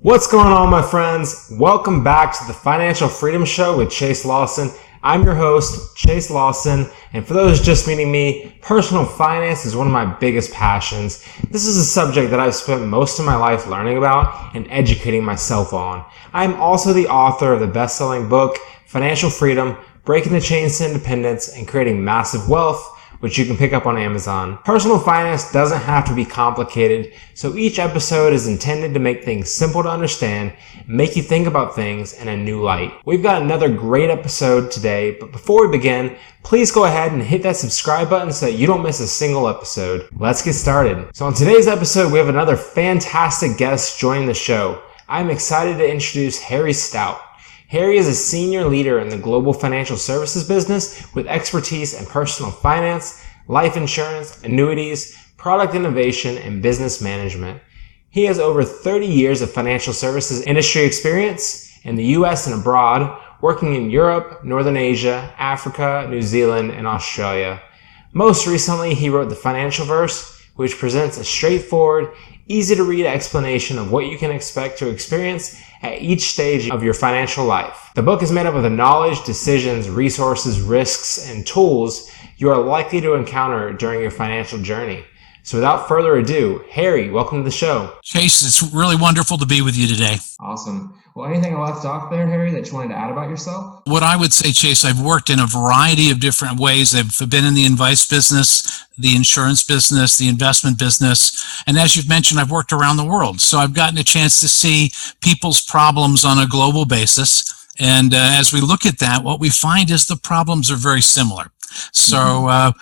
What's going on, my friends? Welcome back to the Financial Freedom Show with Chase Lawson. I'm your host, Chase Lawson, and for those just meeting me, personal finance is one of my biggest passions. This is a subject that I've spent most of my life learning about and educating myself on. I'm also the author of the best-selling book, Financial Freedom, Breaking the Chains to Independence and Creating Massive Wealth, which you can pick up on Amazon. Personal finance doesn't have to be complicated, so each episode is intended to make things simple to understand, make you think about things in a new light. We've got another great episode today, but before we begin, please go ahead and hit that subscribe button so that you don't miss a single episode. Let's get started. So on today's episode, we have another fantastic guest joining the show. I'm excited to introduce Harry Stout. Harry is a senior leader in the global financial services business with expertise in personal finance, life insurance, annuities, product innovation, and business management. He has over 30 years of financial services industry experience in the US and abroad, working in Europe, Northern Asia, Africa, New Zealand, and Australia. Most recently, he wrote the FinancialVerse, which presents a straightforward, easy-to-read explanation of what you can expect to experience at each stage of your financial life. The book is made up of the knowledge, decisions, resources, risks, and tools you are likely to encounter during your financial journey. So without further ado, Harry, welcome to the show. Chase, it's really wonderful to be with you today. Awesome. Well, anything I left off there, Harry, that you wanted to add about yourself? What I would say, Chase, I've worked in a variety of different ways. I've been in the advice business, the insurance business, the investment business. And as you've mentioned, I've worked around the world. So I've gotten a chance to see people's problems on a global basis. And as we look at that, what we find is the problems are very similar. So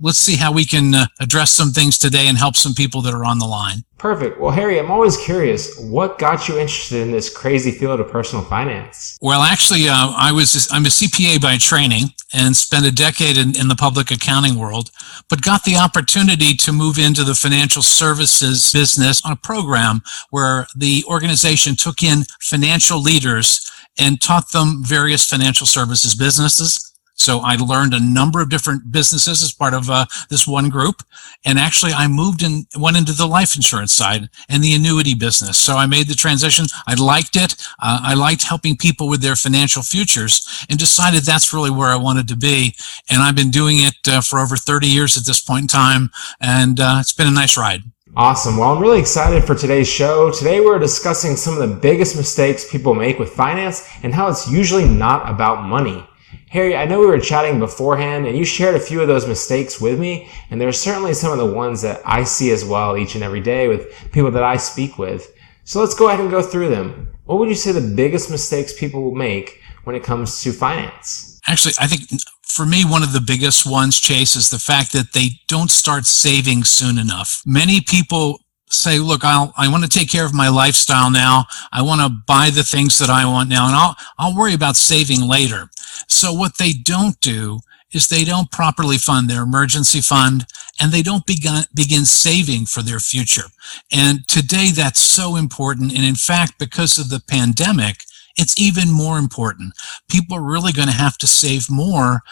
let's see how we can address some things today and help some people that are on the line. Perfect. Well, Harry, I'm always curious, what got you interested in this crazy field of personal finance? Well, actually, I'm a CPA by training and spent a decade in the public accounting world, but got the opportunity to move into the financial services business on a program where the organization took in financial leaders and taught them various financial services businesses. So I learned a number of different businesses as part of this one group. And actually, I went into the life insurance side and the annuity business. So I made the transition. I liked it. I liked helping people with their financial futures and decided that's really where I wanted to be. And I've been doing it for over 30 years at this point in time. And it's been a nice ride. Awesome. Well, I'm really excited for today's show. Today, we're discussing some of the biggest mistakes people make with finance and how it's usually not about money. Harry, I know we were chatting beforehand and you shared a few of those mistakes with me, and there are certainly some of the ones that I see as well each and every day with people that I speak with. So let's go ahead and go through them. What would you say the biggest mistakes people will make when it comes to finance? Actually, I think for me, one of the biggest ones, Chase, is the fact that they don't start saving soon enough. Many people say, look, I want to take care of my lifestyle now. I want to buy the things that I want now, and I'll worry about saving later. So what they don't do is they don't properly fund their emergency fund, and they don't begin saving for their future. And today that's so important. And in fact, because of the pandemic, it's even more important. People are really going to have to save more.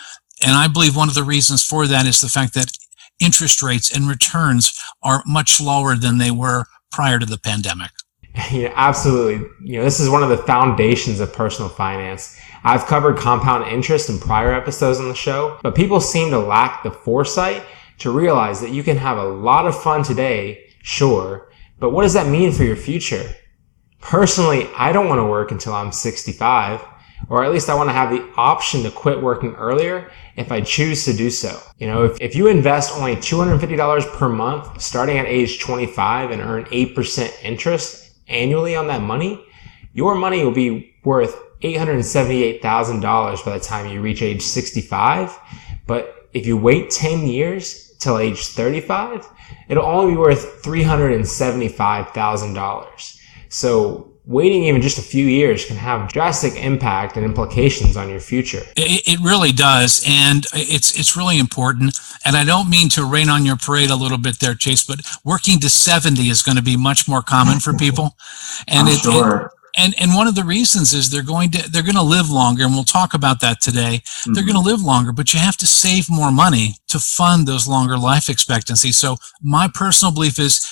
And I believe one of the reasons for that is the fact that interest rates and returns are much lower than they were prior to the pandemic. Absolutely. This is one of the foundations of personal finance. I've covered compound interest in prior episodes on the show, but people seem to lack the foresight to realize that you can have a lot of fun today, sure, but what does that mean for your future? Personally, I don't want to work until I'm 65, or at least I want to have the option to quit working earlier if I choose to do so. If you invest only $250 per month starting at age 25 and earn 8% interest annually on that money, your money will be worth $878,000 by the time you reach age 65. But if you wait 10 years till age 35, it'll only be worth $375,000. So waiting even just a few years can have drastic impact and implications on your future. It really does, and it's really important. And I don't mean to rain on your parade a little bit there, Chase, but working to 70 is going to be much more common for people. And Sure. And one of the reasons is they're going to live longer, and we'll talk about that today. They're going to live longer, but you have to save more money to fund those longer life expectancies. So my personal belief is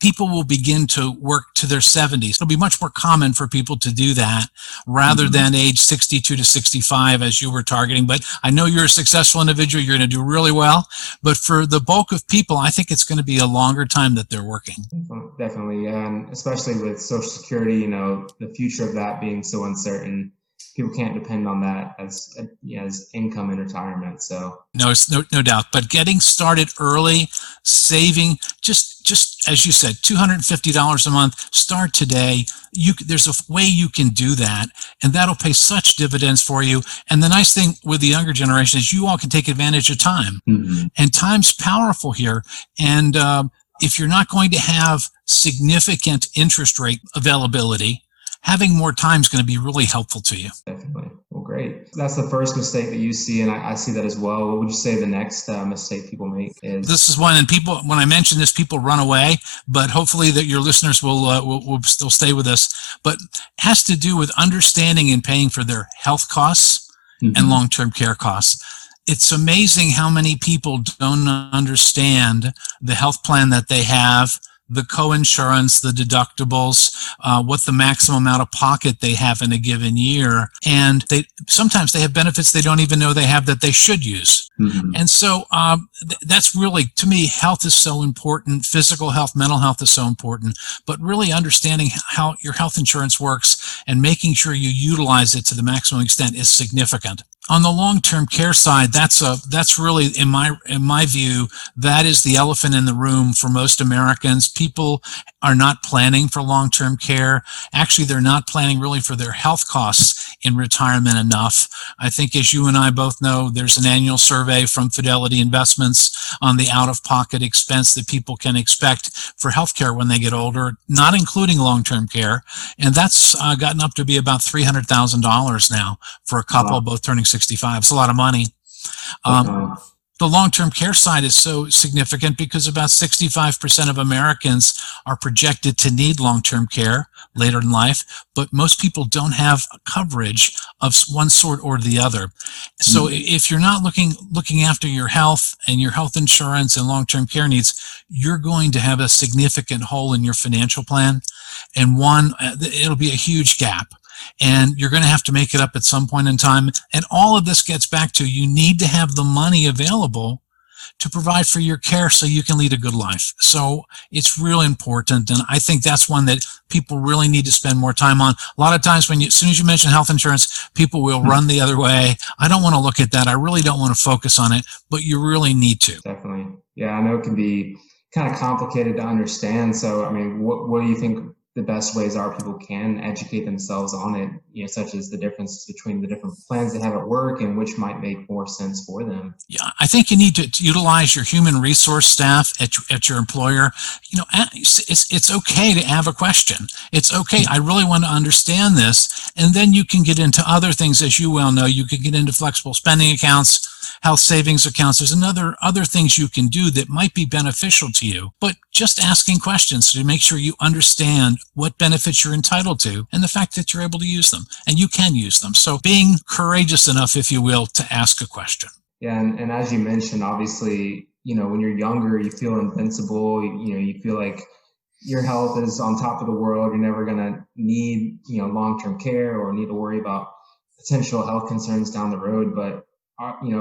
people will begin to work to their 70s. It'll be much more common for people to do that rather than age 62 to 65 as you were targeting. But I know you're a successful individual. You're going to do really well. But for the bulk of people, I think it's going to be a longer time that they're working. Definitely. And especially with Social Security, the future of that being so uncertain, people can't depend on that as income in retirement. So no doubt. But getting started early, saving, just as you said, $250 a month, start today. There's a way you can do that, and that'll pay such dividends for you. And the nice thing with the younger generation is you all can take advantage of time, and time's powerful here. And if you're not going to have significant interest rate availability, having more time is going to be really helpful to you. Definitely. Well, great. That's the first mistake that you see, and I see that as well. What would you say the next mistake people make is? This is one, and people, when I mention this, people run away, but hopefully that your listeners will still stay with us. But it has to do with understanding and paying for their health costs and long-term care costs. It's amazing how many people don't understand the health plan that they have, the co-insurance, the deductibles, what the maximum out of pocket they have in a given year. And sometimes they have benefits they don't even know they have that they should use. And so that's really, to me, health is so important. Physical health, mental health is so important. But really understanding how your health insurance works and making sure you utilize it to the maximum extent is significant. On the long-term care side, that's really, in my view, that is the elephant in the room for most Americans. People are not planning for long-term care. Actually, they're not planning really for their health costs in retirement enough. I think, as you and I both know, there's an annual survey from Fidelity Investments on the out-of-pocket expense that people can expect for healthcare when they get older, not including long-term care. And that's gotten up to be about $300,000 now for a couple, both turning 65. It's a lot of money. The long-term care side is so significant because about 65% of Americans are projected to need long-term care later in life, but most people don't have coverage of one sort or the other. So if you're not looking after your health and your health insurance and long-term care needs, you're going to have a significant hole in your financial plan, and it'll be a huge gap. And you're going to have to make it up at some point in time. And all of this gets back to, you need to have the money available to provide for your care so you can lead a good life. So it's really important. And I think that's one that people really need to spend more time on. A lot of times as soon as you mention health insurance, people will run the other way. I don't want to look at that. I really don't want to focus on it, but you really need to. Definitely. Yeah, I know it can be kind of complicated to understand. So, I mean, what do you think the best ways are people can educate themselves on it, such as the differences between the different plans they have at work and which might make more sense for them? Yeah, I think you need to utilize your human resource staff at your employer. It's okay to have a question. It's okay. I really want to understand this. And then you can get into other things, as you well know. You can get into flexible spending accounts, health savings accounts. There's other things you can do that might be beneficial to you. But just asking questions to make sure you understand what benefits you're entitled to and the fact that you're able to use them and you can use them. So being courageous enough, if you will, to ask a question. Yeah, and as you mentioned, obviously, when you're younger, you feel invincible. You feel like your health is on top of the world. You're never going to need, long-term care or need to worry about potential health concerns down the road. But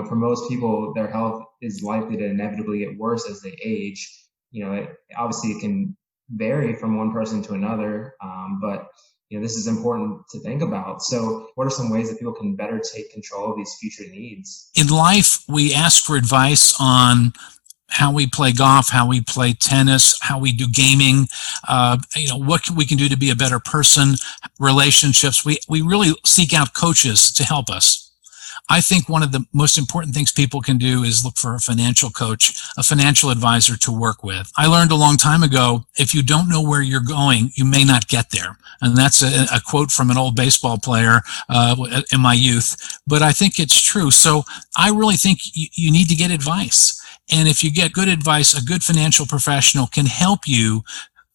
for most people, their health is likely to inevitably get worse as they age. It can vary from one person to another, but this is important to think about. So what are some ways that people can better take control of these future needs? In life, we ask for advice on how we play golf, how we play tennis, how we do gaming, what we can do to be a better person, relationships. We really seek out coaches to help us. I think one of the most important things people can do is look for a financial coach, a financial advisor to work with. I learned a long time ago, if you don't know where you're going, you may not get there. And that's a quote from an old baseball player in my youth, but I think it's true. So I really think you need to get advice. And if you get good advice, a good financial professional can help you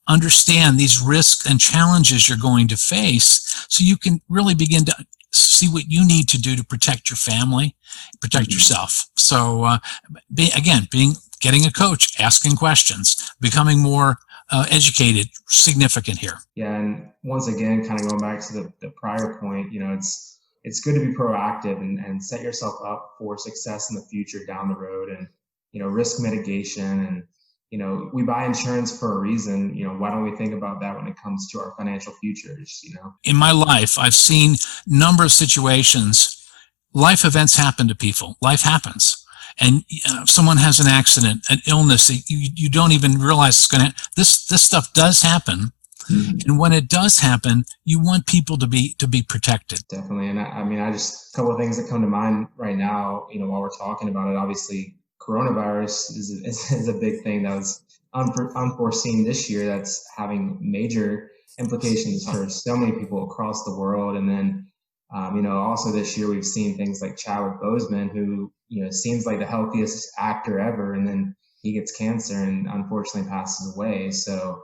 understand these risks and challenges you're going to face so you can really begin to see what you need to do to protect your family, protect yourself. So getting a coach, asking questions, becoming more educated, significant here. Yeah, and once again, kind of going back to the prior point, it's good to be proactive and set yourself up for success in the future down the road, and risk mitigation. And we buy insurance for a reason. Why don't we think about that when it comes to our financial futures? In my life, I've seen a number of situations. Life events happen to people. Life happens. And if someone has an accident, an illness, you don't even realize it's going to, this stuff does happen. Mm-hmm. And when it does happen, you want people to be protected. Definitely. And I just, a couple of things that come to mind right now, while we're talking about it. Obviously, coronavirus is a big thing that was unforeseen this year, that's having major implications for so many people across the world. And then also this year we've seen things like Chadwick Boseman, who seems like the healthiest actor ever, and then he gets cancer and unfortunately passes away. So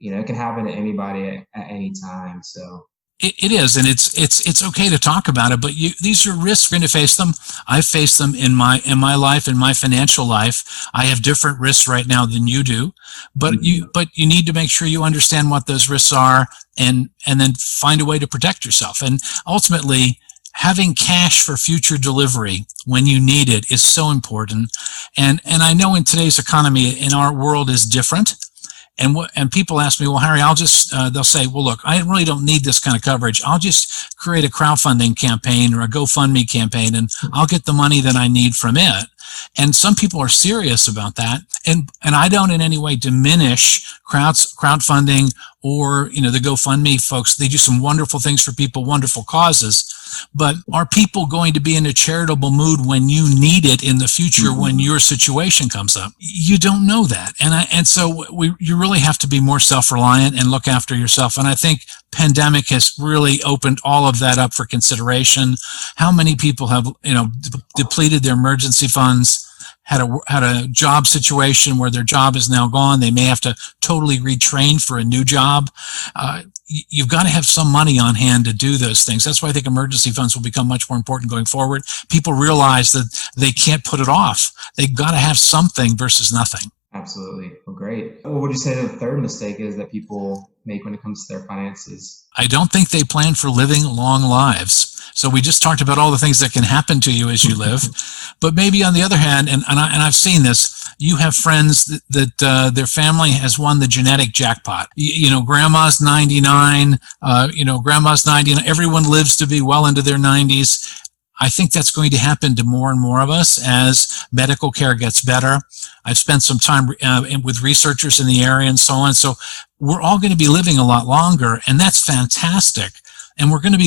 it can happen to anybody at any time. So it is, and it's okay to talk about it, but these are risks. You're going to face them. I've faced them in my life, in my financial life. I have different risks right now than you do, but mm-hmm. you need to make sure you understand what those risks are, and then find a way to protect yourself. And ultimately, having cash for future delivery when you need it is so important. And I know in today's economy, in our world, is different. And people ask me, well, Harry, I'll just, they'll say, well, look, I really don't need this kind of coverage. I'll just create a crowdfunding campaign or a GoFundMe campaign, and I'll get the money that I need from it. And some people are serious about that. And I don't in any way diminish crowdfunding or, the GoFundMe folks. They do some wonderful things for people, wonderful causes. But are people going to be in a charitable mood when you need it in the future, mm-hmm. when your situation comes up? You don't know that. And so you really have to be more self-reliant and look after yourself. And I think pandemic has really opened all of that up for consideration. How many people have, depleted their emergency funds, had a job situation where their job is now gone. They may have to totally retrain for a new job. You've got to have some money on hand to do those things. That's why I think emergency funds will become much more important going forward. People realize that they can't put it off. They've got to have something versus nothing. Absolutely. Well, great. What would you say the third mistake is that people make when it comes to their finances? I don't think they plan for living long lives. So we just talked about all the things that can happen to you as you live. But maybe on the other hand, and I've seen this, you have friends that their family has won the genetic jackpot. Grandma's 99, grandma's 99. Everyone lives to be well into their 90s. I think that's going to happen to more and more of us as medical care gets better. I've spent some time with researchers in the area and so on. So we're all going to be living a lot longer, and that's fantastic. And we're going to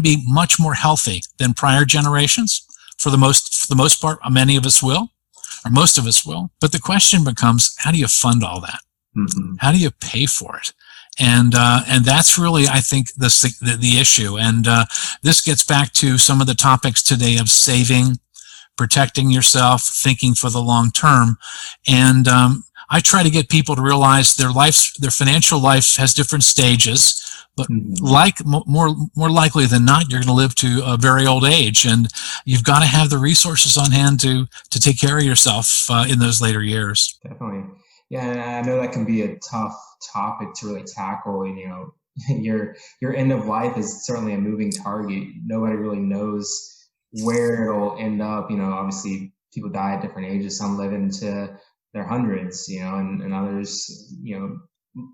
be much more healthy than prior generations. For the most part, many of us will, or most of us will. But the question becomes, how do you fund all that? Mm-hmm. How do you pay for it? And that's really, I think, the issue. And this gets back to some of the topics today of saving, protecting yourself, thinking for the long term. And I try to get people to realize their financial life has different stages. But more likely than not, you're going to live to a very old age, and you've got to have the resources on hand to take care of yourself in those later years. Definitely. Yeah, and I know that can be a tough topic to really tackle. Your end of life is certainly a moving target. Nobody really knows where it'll end up. Obviously people die at different ages. Some live into their hundreds, and others,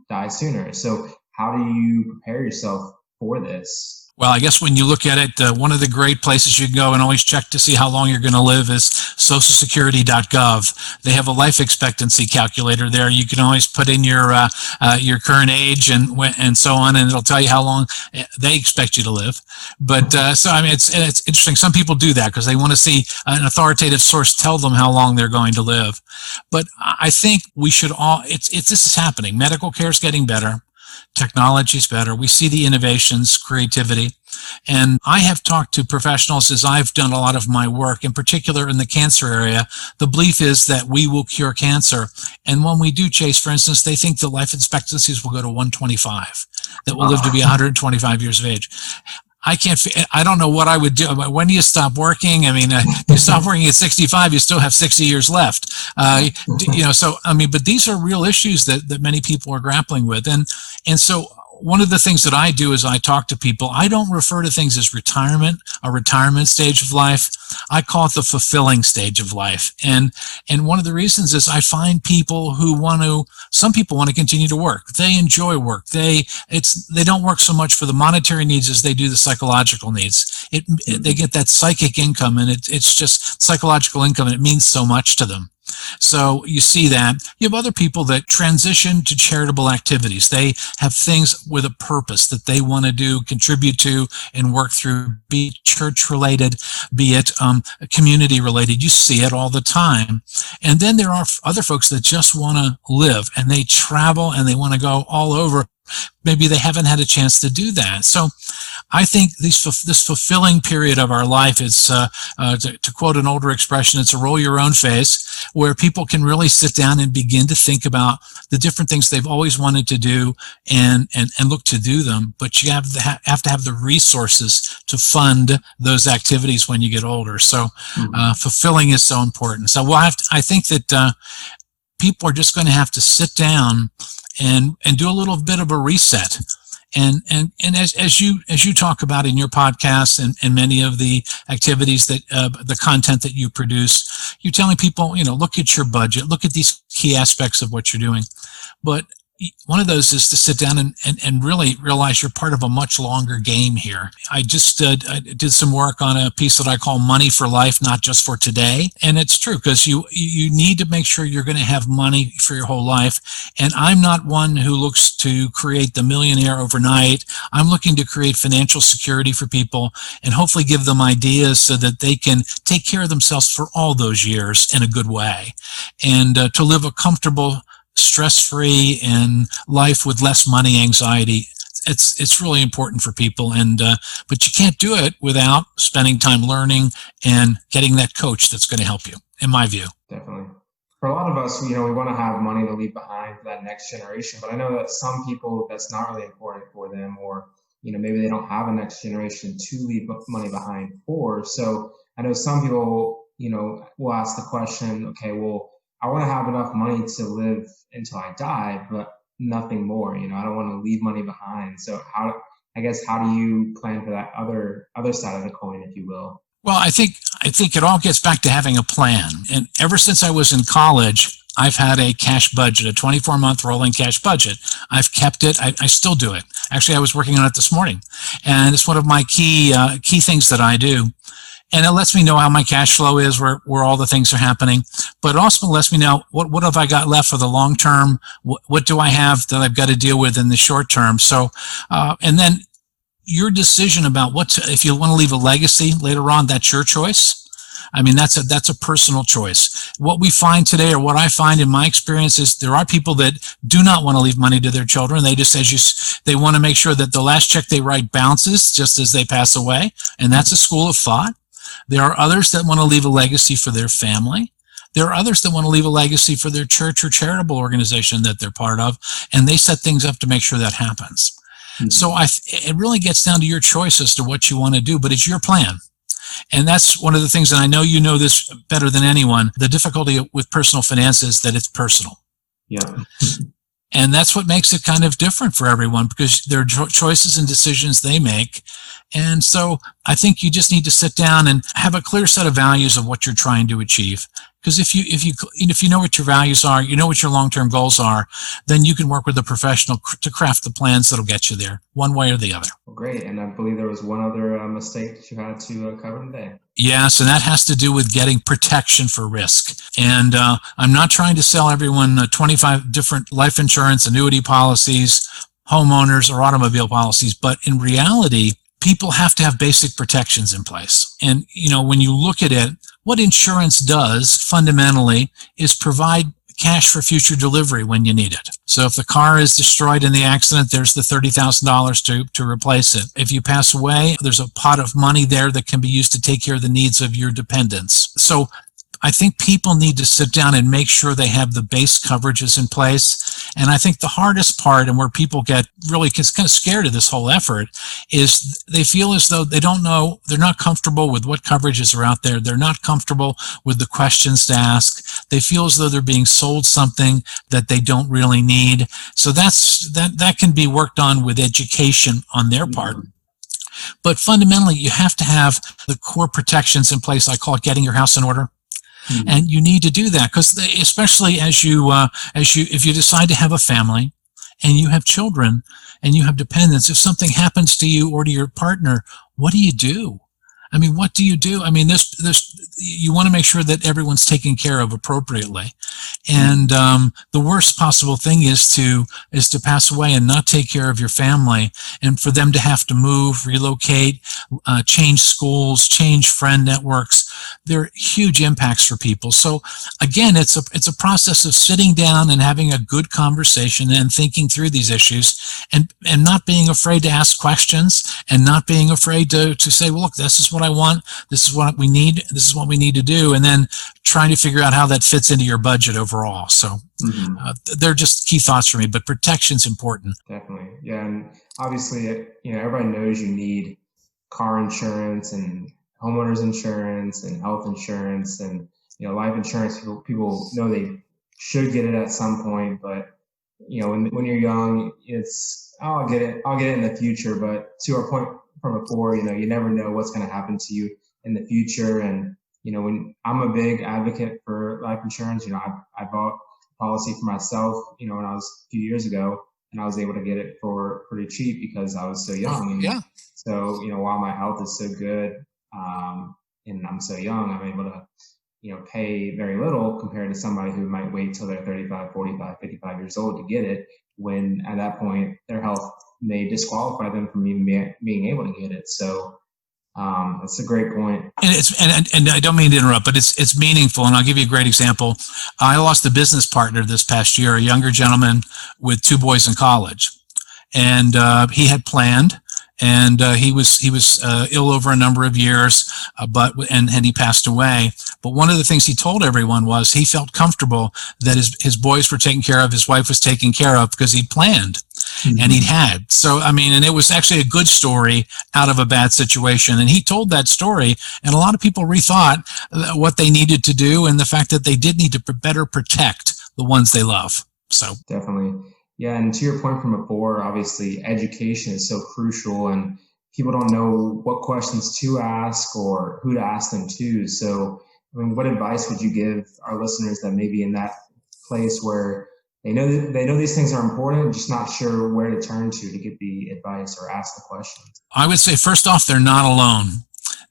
die sooner. So how do you prepare yourself for this? Well, I guess when you look at it, one of the great places you can go and always check to see how long you're going to live is socialsecurity.gov. They have a life expectancy calculator there. You can always put in your current age and so on, and it'll tell you how long they expect you to live. But so I mean, it's interesting. Some people do that because they want to see an authoritative source tell them how long they're going to live. But I think we should all. This is happening. Medical care is getting better. Technology is better. We see the innovations, creativity. And I have talked to professionals as I've done a lot of my work, in particular in the cancer area. The belief is that we will cure cancer. And when we do, Chase, for instance, they think the life expectancies will go to 125, that we'll live to be 125 years of age. I don't know what I would do. When do you stop working? I mean, you stop working at 65, you still have 60 years left. But these are real issues that many people are grappling with. And so one of the things that I do is I talk to people. I don't refer to things as retirement, a retirement stage of life. I call it the fulfilling stage of life. And one of the reasons is I find people some people want to continue to work. They enjoy work. They don't work so much for the monetary needs as they do the psychological needs. They get that psychic income, and it's just psychological income, and it means so much to them. So you see that. You have other people that transition to charitable activities. They have things with a purpose that they want to do, contribute to, and work through, be it church related, be it community related. You see it all the time. And then there are other folks that just want to live, and they travel and they want to go all over. Maybe they haven't had a chance to do that. So I think this fulfilling period of our life is, to quote an older expression, it's a roll your own face, where people can really sit down and begin to think about the different things they've always wanted to do and look to do them. But you have to have the resources to fund those activities when you get older. So fulfilling is so important. So I think that people are just going to have to sit down and do a little bit of a reset. And as you talk about in your podcast and many of the activities that the content that you produce, you're telling people, look at your budget, look at these key aspects of what you're doing. But one of those is to sit down and really realize you're part of a much longer game here. I just I did some work on a piece that I call Money for Life, Not Just for Today. And it's true, because you need to make sure you're going to have money for your whole life. And I'm not one who looks to create the millionaire overnight. I'm looking to create financial security for people and hopefully give them ideas so that they can take care of themselves for all those years in a good way, and to live a comfortable, stress-free and life with less money anxiety. It's really important for people, but you can't do it without spending time learning and getting that coach that's going to help you, in my view. Definitely. For a lot of us, we want to have money to leave behind for that next generation, but I know that some people, that's not really important for them, or maybe they don't have a next generation to leave money behind for. So I know some people, will ask the question, okay, well, I want to have enough money to live until I die, but nothing more. I don't want to leave money behind. So how do you plan for that other side of the coin, if you will? Well, I think it all gets back to having a plan. And ever since I was in college, I've had a cash budget, a 24-month rolling cash budget. I've kept it. I still do it. Actually, I was working on it this morning, and it's one of my key things that I do. And it lets me know how my cash flow is, where all the things are happening. But it also lets me know what have I got left for the long term? What do I have that I've got to deal with in the short term? So, and then your decision about if you want to leave a legacy later on, that's your choice. I mean, that's a personal choice. What we find today, or what I find in my experience, is there are people that do not want to leave money to their children. They just, they want to make sure that the last check they write bounces just as they pass away. And that's a school of thought. There are others that want to leave a legacy for their family. There are others that want to leave a legacy for their church or charitable organization that they're part of, and they set things up to make sure that happens. Mm-hmm. So it really gets down to your choice as to what you want to do, but it's your plan. And that's one of the things, and I know you know this better than anyone, the difficulty with personal finance is that it's personal. Yeah. And that's what makes it kind of different for everyone, because there are choices and decisions they make. And so I think you just need to sit down and have a clear set of values of what you're trying to achieve. Because if you know what your values are, you know what your long-term goals are, then you can work with a professional to craft the plans that'll get you there, one way or the other. Well, great. And I believe there was one other mistake that you had to cover today. Yes, and that has to do with getting protection for risk. And I'm not trying to sell everyone 25 different life insurance, annuity policies, homeowners, or automobile policies, but in reality, people have to have basic protections in place. And, when you look at it, what insurance does fundamentally is provide cash for future delivery when you need it. So if the car is destroyed in the accident, there's the $30,000 to replace it. If you pass away, there's a pot of money there that can be used to take care of the needs of your dependents. So I think people need to sit down and make sure they have the base coverages in place. And I think the hardest part, and where people get really kind of scared of this whole effort, is they feel as though they don't know, they're not comfortable with what coverages are out there. They're not comfortable with the questions to ask. They feel as though they're being sold something that they don't really need. So that can be worked on with education on their part. But fundamentally, you have to have the core protections in place. I call it getting your house in order. And you need to do that because, especially if you decide to have a family and you have children and you have dependents, if something happens to you or to your partner, what do you do? I mean, what do you do? I mean, you want to make sure that everyone's taken care of appropriately. And the worst possible thing is to pass away and not take care of your family, and for them to have to move, relocate, change schools, change friend networks. They're huge impacts for people. So again, it's a process of sitting down and having a good conversation and thinking through these issues, and not being afraid to ask questions, and not being afraid to say, well, look, this is what I want, this is what we need, this is what we need to do, and then trying to figure out how that fits into your budget overall. So they're just key thoughts for me, but protection's important. Definitely. Yeah. And obviously, everybody knows you need car insurance and homeowners insurance and health insurance and, life insurance. People know they should get it at some point, but, when you're young, it's, oh, I'll get it in the future. But to our point from before, you never know what's going to happen to you in the future. And, when I'm a big advocate for life insurance, I bought a policy for myself, when I was a few years ago, and I was able to get it for pretty cheap because I was so young. And yeah. So, while my health is so good, and I'm so young, I'm able to, pay very little compared to somebody who might wait till they're 35, 45, 55 years old to get it, when at that point their health may disqualify them from even being able to get it. So that's a great point. And I don't mean to interrupt, but it's meaningful. And I'll give you a great example. I lost a business partner this past year, a younger gentleman with 2 boys in college, and he had planned. And he was ill over a number of years, and he passed away. But one of the things he told everyone was he felt comfortable that his boys were taken care of, his wife was taken care of, because he'd planned and he'd had. So, I mean, and it was actually a good story out of a bad situation. And he told that story, and a lot of people rethought what they needed to do and the fact that they did need to better protect the ones they love. So definitely. Yeah, and to your point from before, obviously education is so crucial, and people don't know what questions to ask or who to ask them to. So, I mean, what advice would you give our listeners that may be in that place where they know these things are important, just not sure where to turn to get the advice or ask the questions? I would say, first off, they're not alone.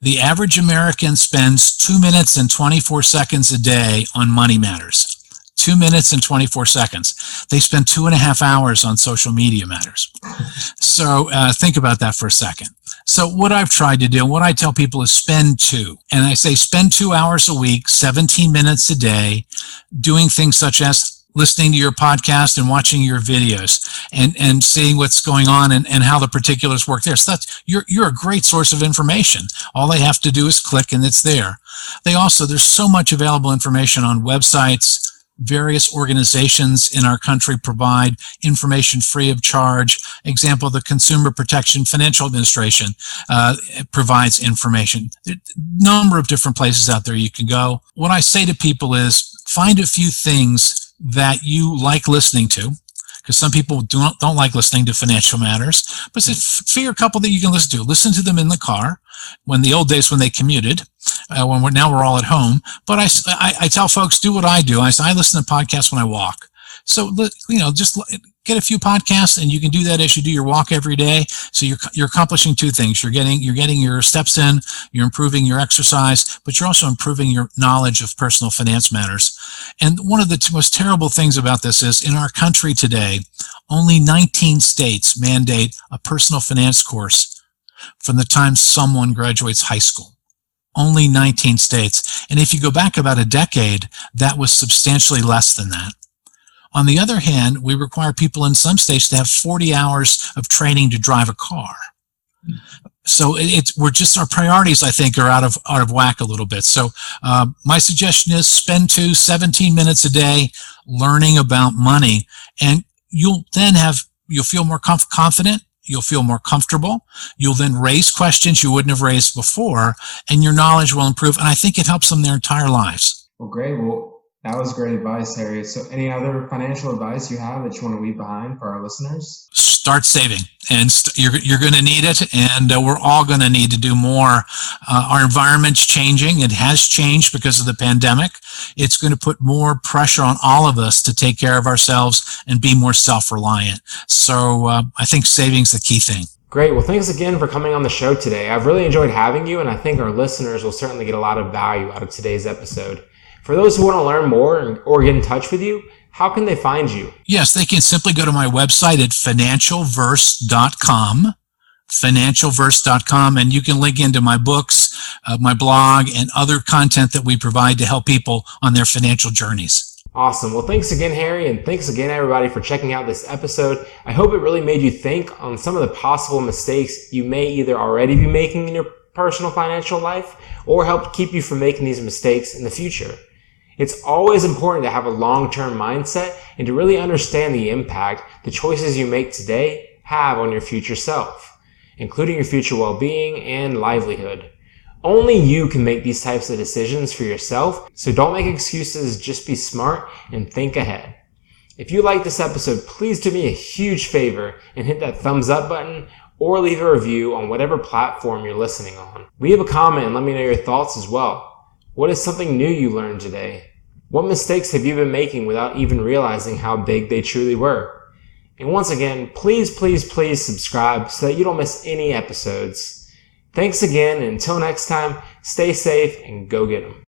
The average American spends 2 minutes and 24 seconds a day on money matters. 2 minutes and 24 seconds. They spend 2.5 hours on social media matters. So think about that for a second. So what I've tried to do, what I tell people is spend 2. And I say spend 2 hours a week, 17 minutes a day, doing things such as listening to your podcast and watching your videos and seeing what's going on and how the particulars work there. So you're a great source of information. All they have to do is click and it's there. There's so much available information on websites. Various organizations in our country provide information free of charge. Example, the Consumer Protection Financial Administration provides information. There are a number of different places out there you can go. What I say to people is find a few things that you like listening to, because some people don't like listening to financial matters, but figure a couple that you can listen to. Listen to them in the car, when the old days when they commuted, now we're all at home. But I tell folks, do what I do. I listen to podcasts when I walk. So, just get a few podcasts, and you can do that as you do your walk every day. So you're accomplishing 2 things. You're getting your steps in, you're improving your exercise, but you're also improving your knowledge of personal finance matters. And one of the most terrible things about this is, in our country today, only 19 states mandate a personal finance course from the time someone graduates high school. Only 19 states. And if you go back about a decade, that was substantially less than that. On the other hand, we require people in some states to have 40 hours of training to drive a car. So we're just, our priorities, I think, are out of whack a little bit. So my suggestion is spend 17 minutes a day learning about money, and you'll feel more confident. You'll feel more comfortable. You'll then raise questions you wouldn't have raised before, and your knowledge will improve. And I think it helps them their entire lives. Well, great. Well, that was great advice, Harry. So any other financial advice you have that you want to leave behind for our listeners? Start saving, and you're going to need it, and we're all going to need to do more. Our environment's changing. It has changed because of the pandemic. It's going to put more pressure on all of us to take care of ourselves and be more self-reliant. So I think saving's the key thing. Great. Well, thanks again for coming on the show today. I've really enjoyed having you, and I think our listeners will certainly get a lot of value out of today's episode. For those who want to learn more or get in touch with you, how can they find you? Yes, they can simply go to my website at FinancialVerse.com, FinancialVerse.com, and you can link into my books, my blog, and other content that we provide to help people on their financial journeys. Awesome. Well, thanks again, Harry, and thanks again, everybody, for checking out this episode. I hope it really made you think on some of the possible mistakes you may either already be making in your personal financial life or help keep you from making these mistakes in the future. It's always important to have a long-term mindset and to really understand the impact the choices you make today have on your future self, including your future well-being and livelihood. Only you can make these types of decisions for yourself, so don't make excuses, just be smart and think ahead. If you like this episode, please do me a huge favor and hit that thumbs up button or leave a review on whatever platform you're listening on. Leave a comment and let me know your thoughts as well. What is something new you learned today? What mistakes have you been making without even realizing how big they truly were? And once again, please subscribe so that you don't miss any episodes. Thanks again, and until next time, stay safe and go get 'em.